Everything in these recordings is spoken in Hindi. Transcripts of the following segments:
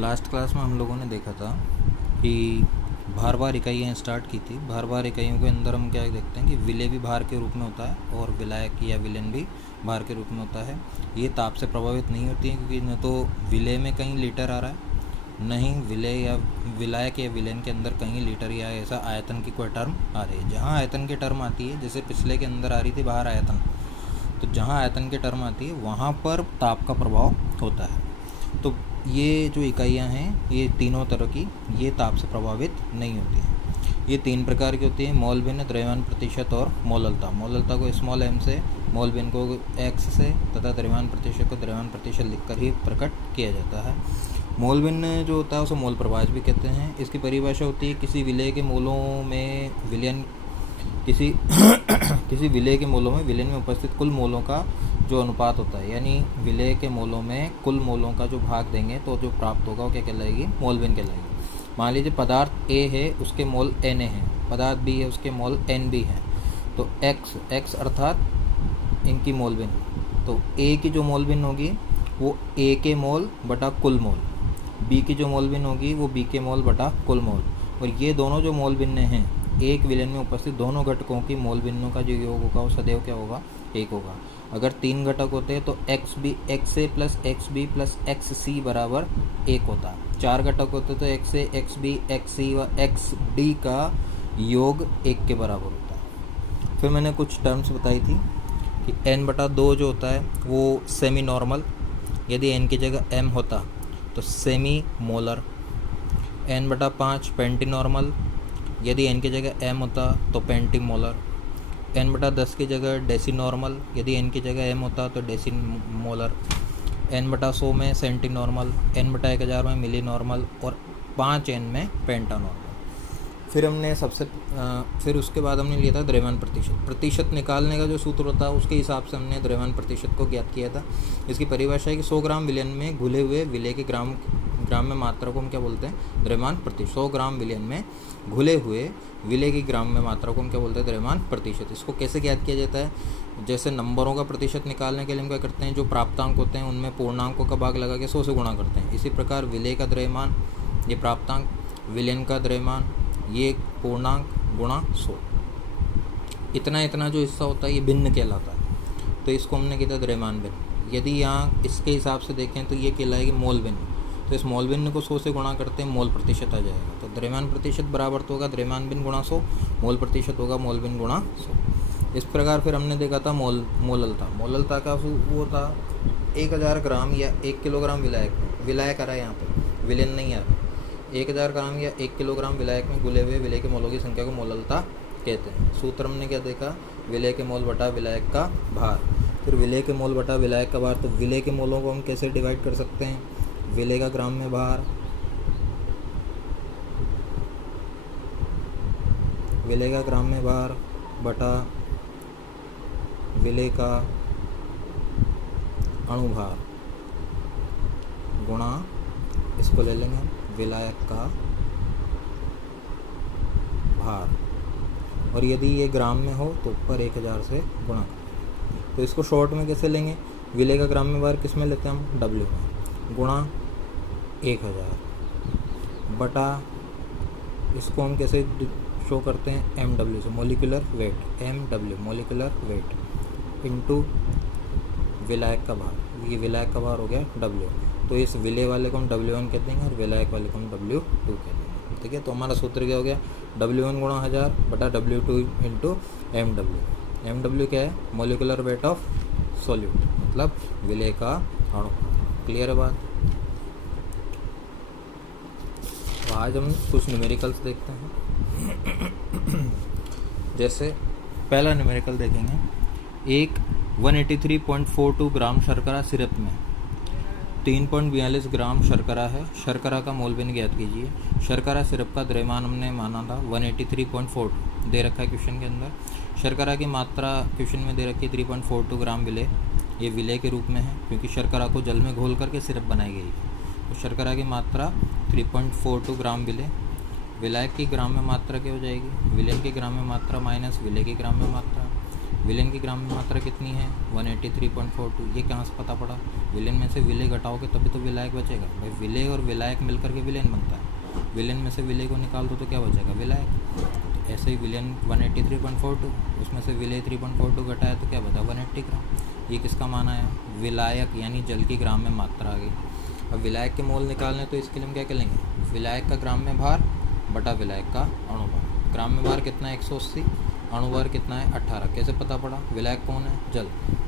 लास्ट क्लास में हम लोगों ने देखा था कि भार भार इकाइयाँ स्टार्ट की थी। भार भार इकाइयों के अंदर हम क्या देखते हैं कि विलय भी भार के रूप में होता है और विलायक या विलेन भी भार के रूप में होता है। ये ताप से प्रभावित नहीं होती है क्योंकि न तो विलय में कहीं लीटर आ रहा है, न ही विलय या विलायक या विलेन के अंदर कहीं लीटर या ऐसा आयतन की कोई टर्म आ रही है। जहाँ आयतन की टर्म आती है, जैसे पिछले के अंदर आ रही थी बाहर आयतन, तो जहाँ आयतन की टर्म आती है वहाँ पर ताप का प्रभाव होता है। तो ये जो इकाइयाँ हैं ये तीनों तरह की ये ताप से प्रभावित नहीं होती हैं। ये तीन प्रकार की होती है: मोल भिन्न, द्रव्यमान प्रतिशत और मोललता। मोललता को स्मॉल m से, मोल भिन्न को x से तथा द्रव्यमान प्रतिशत को द्रव्यमान प्रतिशत लिखकर ही प्रकट किया जाता है। मोल भिन्न जो होता है उसे मोल प्रभाज भी कहते हैं। इसकी परिभाषा होती है किसी विलय के मोलों में विलयन किसी विलय के मोलों में विलयन में उपस्थित कुल मोलों का जो अनुपात होता है, यानी विलय के मोलों में कुल मोलों का जो भाग देंगे तो जो प्राप्त होगा वो क्या कहलाएगी? मोल भिन्न कहलाएगी। मान लीजिए पदार्थ A है, उसके मोल Na है, पदार्थ B है, उसके मोल Nb है, तो x अर्थात इनकी मोल भिन्न, तो A की जो मोल भिन्न होगी वो A के मोल बटा कुल मोल, B की जो मोल भिन्न होगी वो B के मोल बटा कुल मोल, और ये दोनों जो मोल भिन्न हैं एक विलयन में उपस्थित दोनों घटकों की मोल भिन्नों का जो योग होगा वो सदैव क्या होगा? एक होगा। अगर तीन घटक होते हैं तो XA plus XB plus XC बराबर एक होता। चार घटक होते तो XA XB XC व XD का योग एक के बराबर होता है। फिर मैंने कुछ टर्म्स बताई थी कि n/2 जो होता है वो सेमी नॉर्मल, यदि n की जगह m होता तो सेमी मोलर। n/5 पेंटी नॉर्मल, यदि n की जगह m होता तो पेंटी मोलर। n/10 की जगह डेसी नॉर्मल, यदि n की जगह m होता तो डेसी मोलर। n/100 में सेंटी नॉर्मल, n/1000 में मिली नॉर्मल और 5n में पेंटा नॉर्मल। फिर उसके बाद हमने लिया था द्रव्यमान प्रतिशत। प्रतिशत निकालने का जो सूत्र होता है उसके हिसाब से हमने द्रव्यमान प्रतिशत को ज्ञात किया था। इसकी परिभाषा है कि 100 ग्राम विलयन में घुले हुए विलय के ग्राम में मात्रा को हम क्या बोलते हैं? द्रव्यमान प्रतिशत। 100 ग्राम विलयन में घुले हुए विलय की ग्राम में मात्रा को हम क्या बोलते हैं? द्रव्यमान प्रतिशत। इसको कैसे ज्ञात किया जाता है? जैसे नंबरों का प्रतिशत निकालने के लिए हम क्या करते हैं, जो प्राप्तांक होते हैं उनमें पूर्णांकों का भाग लगा के 100 से गुणा करते हैं। इसी प्रकार विलय का द्रव्यमान ये प्राप्तांक, विलयन का द्रव्यमान ये पूर्णांक गुणा 100, इतना जो हिस्सा होता है ये भिन्न कहलाता है। तो इसको हमने किया द्रव्यमान भिन्न। यदि यहाँ इसके हिसाब से देखें तो ये कहलाएगी मोल भिन्न। तो इस मोल भिन्न को 100 से गुणा करते हैं, मोल प्रतिशत आ जाएगा। तो द्रव्यमान प्रतिशत बराबर तो होगा द्रव्यमान भिन्न गुणा 100, मोल प्रतिशत होगा मोल भिन्न गुणा 100। इस प्रकार फिर हमने देखा था मोललता। मोललता का वो था 1000 ग्राम या 1 किलोग्राम विलायक आ रहा है, यहाँ पे विलेन नहीं आ रहा। 1000 ग्राम या 1 किलोग्राम विलायक में घुले हुए विलय के मोलों की संख्या को मोललता कहते हैं। सूत्र हमने क्या देखा? विलय के मोल बटा विलायक का भार। फिर विलय के मोल बटा विलायक का भार, तो विलय के मोलों को हम कैसे डिवाइड कर सकते हैं? विलय का ग्राम में भार, विलय का ग्राम में भार बटा विलय का अणुभार गुणा, इसको ले लेंगे विलायक का भार, और यदि ये ग्राम में हो तो ऊपर 1000 से गुणा करें। तो इसको शॉर्ट में कैसे लेंगे? विलय का ग्राम में भार किस में लेते हैं हम? W में, गुणा 1000 बटा, इसको हम कैसे शो करते हैं? MW से, molecular weight, MW molecular weight into विलायक का भार। ये विलायक का भार हो गया W, तो इस विलय वाले को हम W1 कहते हैं और विलायक वाले को हम W2 कहते हैं। ठीक है, तो हमारा सूत्र क्या हो गया? W1 गुणा 1000 बटा W2 इंटू MW। MW क्या है? मोलिकुलर वेट ऑफ सॉल्यूट, मतलब विलय का अणु। क्लियर है बात? तो आज हम कुछ न्यूमेरिकल्स देखते हैं। जैसे पहला न्यूमेरिकल देखेंगे, एक 183.42 ग्राम शर्करा सिरप में 3.42 ग्राम शर्करा है। शर्करा का मोल भिन्न ज्ञात कीजिए। शर्करा सिरप का द्रव्यमान हमने माना था 183.42 दे रखा है क्वेश्चन के अंदर। शर्करा की मात्रा क्वेश्चन में दे रखी है 3.42 ग्राम विलय। ये विलय के रूप में है क्योंकि शर्करा को जल में घोल करके सिरप बनाई गई है। तो शर्करा की मात्रा 3.42 ग्राम विलय। विलायक की ग्राम में मात्रा क्या हो जाएगी? विलयन की ग्राम में मात्रा माइनस विलय की ग्राम में मात्रा। विलेन की ग्राम्य मात्रा कितनी है 183.42। ये कहाँ से पता पड़ा, विलेन में से विलेय घटाओगे तभी तो विलायक बचेगा भाई। विलेय और विलायक मिलकर के विलेन बनता है, विलेन में से विलेय को निकाल दो तो क्या बचेगा विलायक। तो ऐसे ही विलेन 183.42, उसमें से विलेय 3.42 घटाया तो क्या बचा 180 ग्राम। ये किसका मान आया, विलायक यानी जल की ग्राम्य मात्रा आ गई। अब विलायक के मोल निकालने तो इसके लिए हम क्या करेंगे, विलायक का ग्राम्य भार बटा विलायक का अणुभार। ग्राम्य भार कितना है 180, अणुभार कितना है 18। कैसे पता पड़ा, विलायक कौन है जल,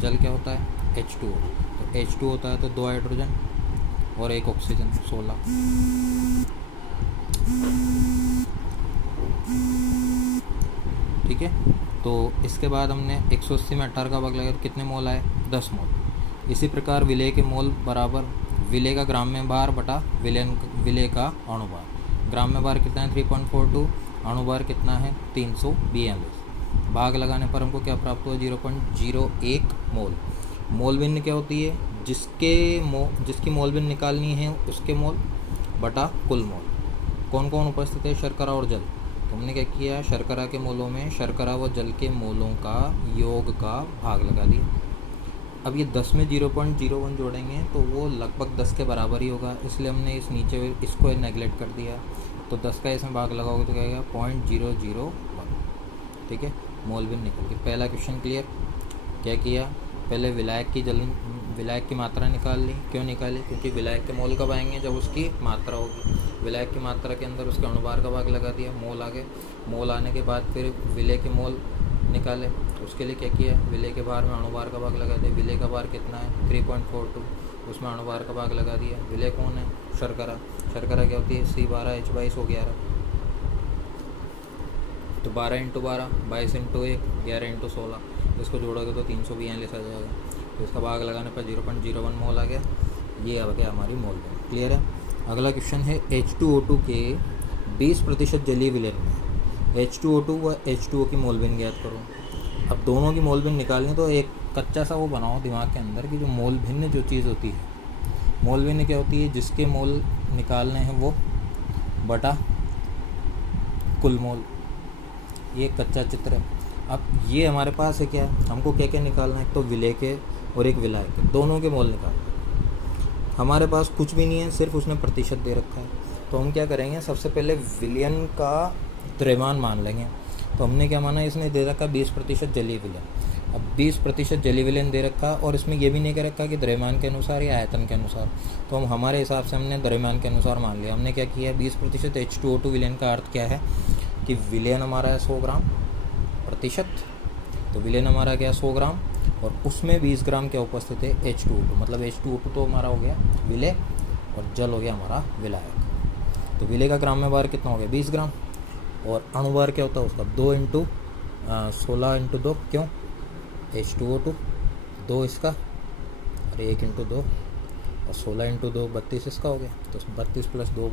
जल क्या होता है H2O, तो H2 होता है तो 2 हाइड्रोजन और 1 ऑक्सीजन 16। ठीक है, तो इसके बाद हमने 180 में 18 का भाग लगाया, कितने मोल आए 10 मोल। इसी प्रकार विलेय के मोल बराबर विलेय का ग्राम्य भार बटा विलेय का अणुभार। ग्राम्य भार कितना है 3.42, अणुभार कितना है 342। भाग लगाने पर हमको क्या प्राप्त हुआ 0.01 मोल। मोल भिन्न क्या होती है, जिसकी मोल भिन्न निकालनी है उसके मोल बटा कुल मोल। कौन कौन उपस्थित है, शर्करा और जल। तो हमने क्या किया, शर्करा के मोलों में शर्करा व जल के मोलों का योग का भाग लगा दिया। अब ये 10 में 0.01 जोड़ेंगे तो वो लगभग 10 के बराबर ही होगा, इसलिए हमने इस नीचे इसको नेगलेक्ट कर दिया। तो 10 का इसमें भाग लगाओगे तो क्या आएगा 0.001। ठीक है, मोल भिन्न निकल के पहला क्वेश्चन क्लियर। क्या किया, पहले विलायक की मात्रा निकाल ली। क्यों निकाली, क्योंकि विलायक के मोल कब आएंगे, जब उसकी मात्रा होगी। विलायक की मात्रा के अंदर उसके अणुभार का भाग लगा दिया, मोल आ गए। मोल आने के बाद फिर विलेय के मोल निकाले, उसके लिए क्या किया, विलेय के भार में अणुभार का भाग लगा दिया। विलेय का भार कितना है 3.42, उसमें अणुभार का भाग लगा दिया। विलेय कौन है, शर्करा। शर्करा क्या होती है C12H22O11, तो 12 × 12 22 × 1 11 × 16, इसको जोड़ोगे तो 342 आ जाएगा। तो इसका भाग लगाने पर 0.01 मोल आ गया। ये आ गया हमारी मोल भिन्न। क्लियर है। अगला क्वेश्चन है H2O2 के 20% जलीय विलयन में H2O2 व H2O की मोल भिन्न ज्ञात करो। अब दोनों की मोल भिन्न निकालनी, तो एक कच्चा सा वो बनाओ दिमाग के अंदर कि जो मोल भिन्न जो चीज़ होती है, मोल भिन्न क्या होती है, जिसके मोल निकालने हैं वो बटा कुल मोल। ये कच्चा चित्र है। अब ये हमारे पास है क्या, हमको क्या क्या निकालना है, तो विलेय के और एक विलायक के, दोनों के मोल निकालना है। हमारे पास कुछ भी नहीं है, सिर्फ उसने प्रतिशत दे रखा है। तो हम क्या करेंगे, सबसे पहले विलयन का द्रव्यमान मान लेंगे। तो हमने क्या माना, इसने दे रखा 20% जलीय विलयन। अब 20% जलीय विलयन दे रखा और इसमें यह भी नहीं कर रखा कि द्रव्यमान के अनुसार या आयतन के अनुसार। तो हम हमारे हिसाब से हमने द्रव्यमान के अनुसार मान लिया। हमने क्या किया, 20% H2O2 विलयन का अर्थ क्या है कि विलयन हमारा है 100 ग्राम प्रतिशत। तो विलयन हमारा क्या 100 ग्राम और उसमें 20 ग्राम क्या उपस्थित है H2O2, मतलब H2O2 तो हमारा हो गया विलय और जल हो गया हमारा विलायक। तो विलय का ग्राम्य भार कितना हो गया 20 ग्राम और अणुभार क्या होता है उसका 2 × 16 × 2, क्यों H2O2 2 इसका और 1 × 2 और 16 × 2 32 इसका हो गया। तो 32 + 2 =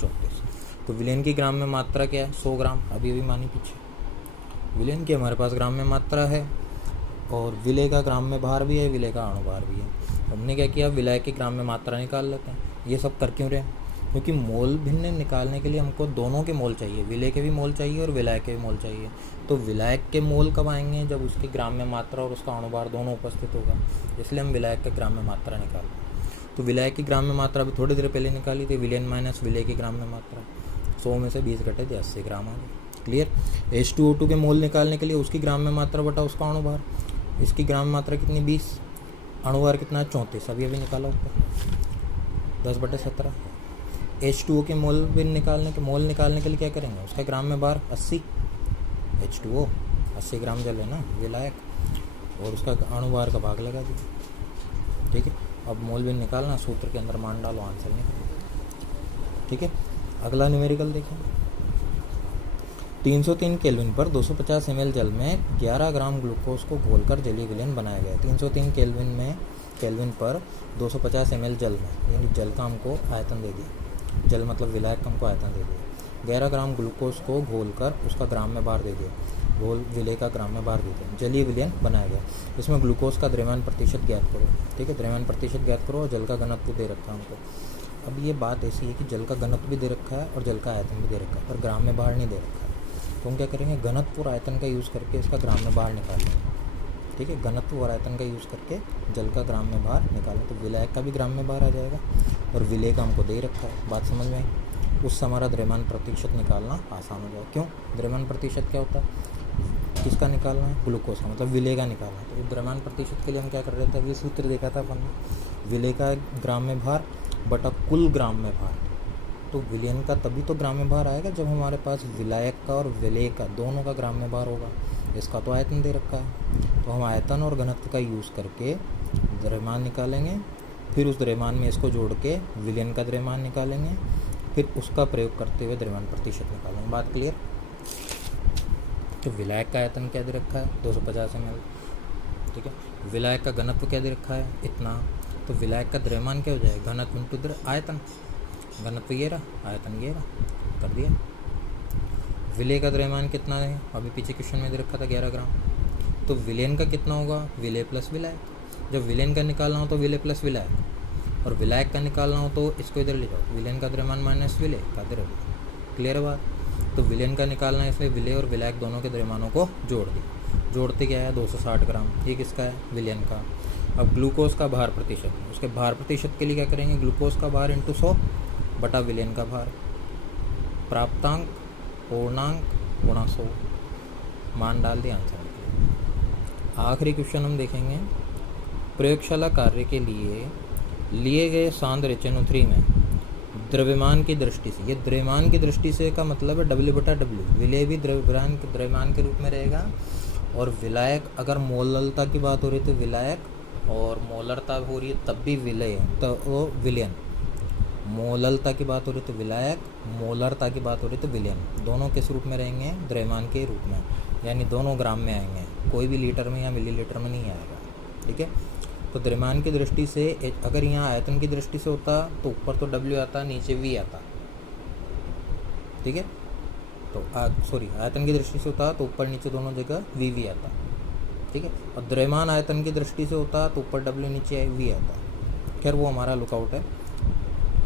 34। तो विलयन की ग्राम में मात्रा क्या है 100 ग्राम। अभी मानी पीछे विलयन की हमारे पास ग्राम में मात्रा है और विलेय का ग्राम में भार भी है, विलेय का अणुभार भी है। हमने क्या किया, विलाय की ग्राम में मात्रा निकाल लेते हैं। ये सब कर क्यों रहे, क्योंकि मोल भिन्न निकालने के लिए हमको दोनों के मोल चाहिए, विलेय के भी मोल चाहिए और विलायक के भी मोल चाहिए। तो विलायक के मोल कब आएंगे, जब उसकी ग्राम में मात्रा और उसका अणुभार दोनों उपस्थित होगा। इसलिए हम विलायक के ग्राम में मात्रा निकालते हैं। तो विलायक की ग्राम में मात्रा भी थोड़ी देर पहले निकाली थी, विलयन माइनस विलेय की ग्राम में मात्रा, 100 में से 20 घटे थे 80 ग्राम आ गए। क्लियर। H2O2 के मोल निकालने के लिए उसकी ग्राम में मात्रा बटा उसका अणुभार, इसकी ग्राम में मात्रा कितनी 20, अणुभार कितना है 34, अभी निकाला ऊपर 10/17। H2O के मोल निकालने के लिए क्या करेंगे, उसका ग्राम में भार 80, H2O 80 ग्राम जल है ना विलायक, और उसका अणुभार का भाग लगा दीजिए। ठीक है, अब मोल भिन्न निकालना, सूत्र के अंदर मान डालो, आंसर निकल। ठीक है, अगला न्यूमेरिकल देखें। 303 केल्विन पर 250 ml जल में 11 ग्राम ग्लूकोज को घोलकर जलीय विलयन बनाया गया। 303 केल्विन पर 250 ml जल में, यानी जल का हमको आयतन दे दिया, जल मतलब विलायक का हमको आयतन दे दिया। 11 ग्राम ग्लूकोज को घोलकर उसका ग्राम में भार दे दिया, विलेय का ग्राम में भार दे दिया, जलीय विलयन बनाया गया। इसमें ग्लूकोज का द्रव्यमान प्रतिशत ज्ञात करो। ठीक है, द्रव्यमान प्रतिशत ज्ञात करो और जल का घनत्व दे रखा है हमको। अब ये बात ऐसी है कि जल का घनत्व भी दे रखा है और जल का आयतन भी दे रखा है, पर ग्राम में भार नहीं दे रखा है। तो हम क्या करेंगे, घनत्व और आयतन का यूज़ करके इसका ग्राम में भार निकाल लेंगे। ठीक है, घनत्व और आयतन का यूज़ करके जल का ग्राम में भार निकालें। तो विलायक का भी ग्राम में भार आ जाएगा और विलेय का हमको दे ही रखा है, बात समझ में आई। उससे हमारा द्रव्यमान प्रतिशत निकालना आसान हो जाएगा। क्यों? द्रव्यमान प्रतिशत क्या होता है, किसका निकालना है, ग्लूकोज का, मतलब विलेय का निकालना है। तो द्रव्यमान प्रतिशत के लिए हम क्या कर रहे थे, अभी सूत्र देखा था अपन ने, विलेय का ग्राम में भार बटा कुल ग्राम में भार। तो विलयन का तभी तो ग्राम में भार आएगा जब हमारे पास विलायक का और विलेय का दोनों का ग्राम में भार होगा। इसका तो आयतन दे रखा है, तो हम आयतन और घनत्व का यूज़ करके द्रव्यमान निकालेंगे, फिर उस द्रव्यमान में इसको जोड़ के विलयन का द्रव्यमान निकालेंगे, फिर उसका प्रयोग करते हुए द्रव्यमान प्रतिशत निकालेंगे। बात क्लियर? तो विलायक का आयतन क्या दे रखा है, 250 ml, ठीक है। विलायक का घनत्व क्या दे रखा है, इतना। तो विलायक का द्रव्यमान क्या हो जाएगा, घनत्व इंटू आयतन, घनत्व ये रहा, आयतन ये रहा, कर दिया। विलेय का द्रव्यमान कितना है, अभी पीछे क्वेश्चन में दे रखा था 11 ग्राम। तो विलयन का कितना होगा, विलेय प्लस विलायक। जब विलयन का निकालना हो तो विलेय प्लस विलायक, और विलायक का निकालना हो तो इसको इधर ले जाओ, विलयन का द्रव्यमान माइनस विलेय का द्रव्यमान। क्लियर बात? तो विलयन का निकालना है, इसलिए विलेय और विलायक दोनों के द्रव्यमानों को जोड़ दी। जोड़ते क्या है, 260 ग्राम, ये किसका है, विलयन का। अब ग्लूकोज का भार प्रतिशत, उसके भार प्रतिशत के लिए क्या करेंगे, ग्लूकोज का भार इंटू 100 बटा विलयन का भार, प्राप्तांक पूर्णांक गुणा 100, मान डाल दिया, आंसर निकले। आखिरी क्वेश्चन हम देखेंगे, प्रयोगशाला कार्य के लिए गए सांद्र HNO3 में द्रव्यमान की दृष्टि से, ये द्रव्यमान की दृष्टि से का मतलब है W/W, विलेय भी द्रव्यमान के रूप में रहेगा, और विलायक अगर मोललता की बात हो रही तो विलायक, और मोलरता हो रही है तब भी विलेय, तो वो विलयन। मोललता की बात हो रही तो विलायक, मोलरता की बात हो रही तो विलयन। दोनों किस रूप में रहेंगे, द्रव्यमान के रूप में, यानी दोनों ग्राम में आएंगे, कोई भी लीटर में या मिलीलीटर में नहीं आएगा, ठीक है। तो द्रव्यमान की दृष्टि से अगर यहाँ आयतन की दृष्टि से होता तो ऊपर तो W आता, नीचे V आता, ठीक है। तो आयतन की दृष्टि से होता तो ऊपर नीचे दोनों जगह VV आता, ठीक है। और द्रव्यमान आयतन की दृष्टि से होता तो ऊपर W नीचे V आता। खैर वो हमारा लुकआउट है,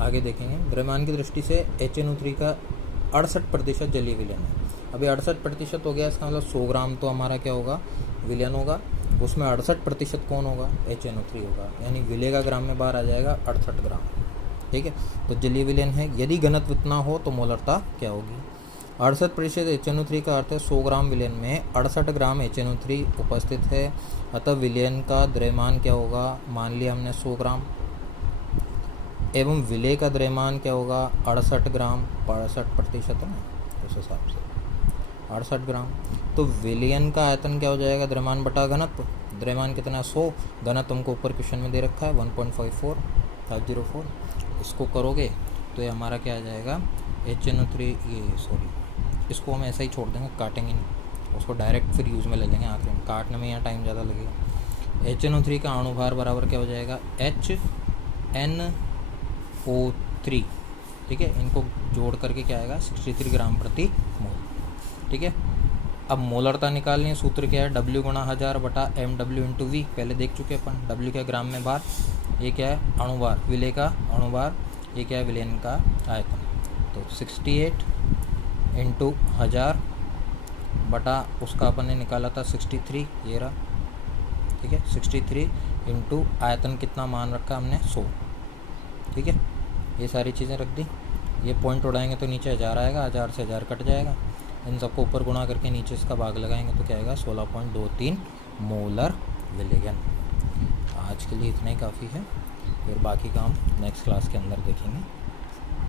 आगे देखेंगे। द्रव्यमान की दृष्टि से HNO3 का 68% जलीय विलयन है। अभी 68% हो गया, इसका मतलब 100 ग्राम तो हमारा क्या होगा, विलयन होगा, उसमें 68% कौन होगा, HNO3 होगा, यानी विलेय का ग्राम में बाहर आ जाएगा 68 ग्राम, ठीक है। तो जलीय विलयन है, यदि घनत्व इतना हो तो मोलरता क्या होगी, 68% HNO3 का अर्थ है 100 ग्राम विलयन में 68 ग्राम HNO3 उपस्थित है, अतः विलयन का द्रव्यमान क्या होगा, मान लिया हमने 100 ग्राम, एवं विलेय का द्रव्यमान क्या होगा, 68 ग्राम, 68% है ना, उस हिसाब से 68 ग्राम। तो विलयन का आयतन क्या हो जाएगा, द्रव्यमान बटा घनत्व, द्रव्यमान कितना 100, घनत्व हमको ऊपर क्वेश्चन में दे रखा है 1.54504, इसको करोगे तो ये हमारा क्या आ जाएगा, HNO3, इसको हम ऐसा ही छोड़ देंगे, काटेंगे नहीं, उसको डायरेक्ट फिर यूज़ में ले लेंगे, आखिर में काटने में यहाँ टाइम ज़्यादा लगेगा। HNO3 का अणुभार बराबर क्या हो जाएगा, HNO3, ठीक है। इनको जोड़ करके क्या आएगा, 63 ग्राम प्रति मोल, ठीक है। अब मोलरता निकालनी है, सूत्र क्या है, W गुणा 1000 बटा MW इंटू V, पहले देख चुके अपन। W क्या ग्राम में भार, ये क्या है अणुभार, विलेय का अणुभार, ये क्या है विलयन का आयतन। तो 68 इंटू 1000 बटा उसका अपन ने निकाला था 63, ये रहा, ठीक है। 63 इंटू आयतन कितना मान रखा हमने 100, ठीक है। ये सारी चीज़ें रख दी, ये पॉइंट उड़ाएंगे तो नीचे 1000 आएगा, 1000 से 1000 कट जाएगा, इन सबको ऊपर गुणा करके नीचे इसका भाग लगाएंगे तो क्या आएगा, 16.23 मोलर विलयन। आज के लिए इतना ही काफ़ी है, फिर बाकी काम नेक्स्ट क्लास के अंदर देखेंगे।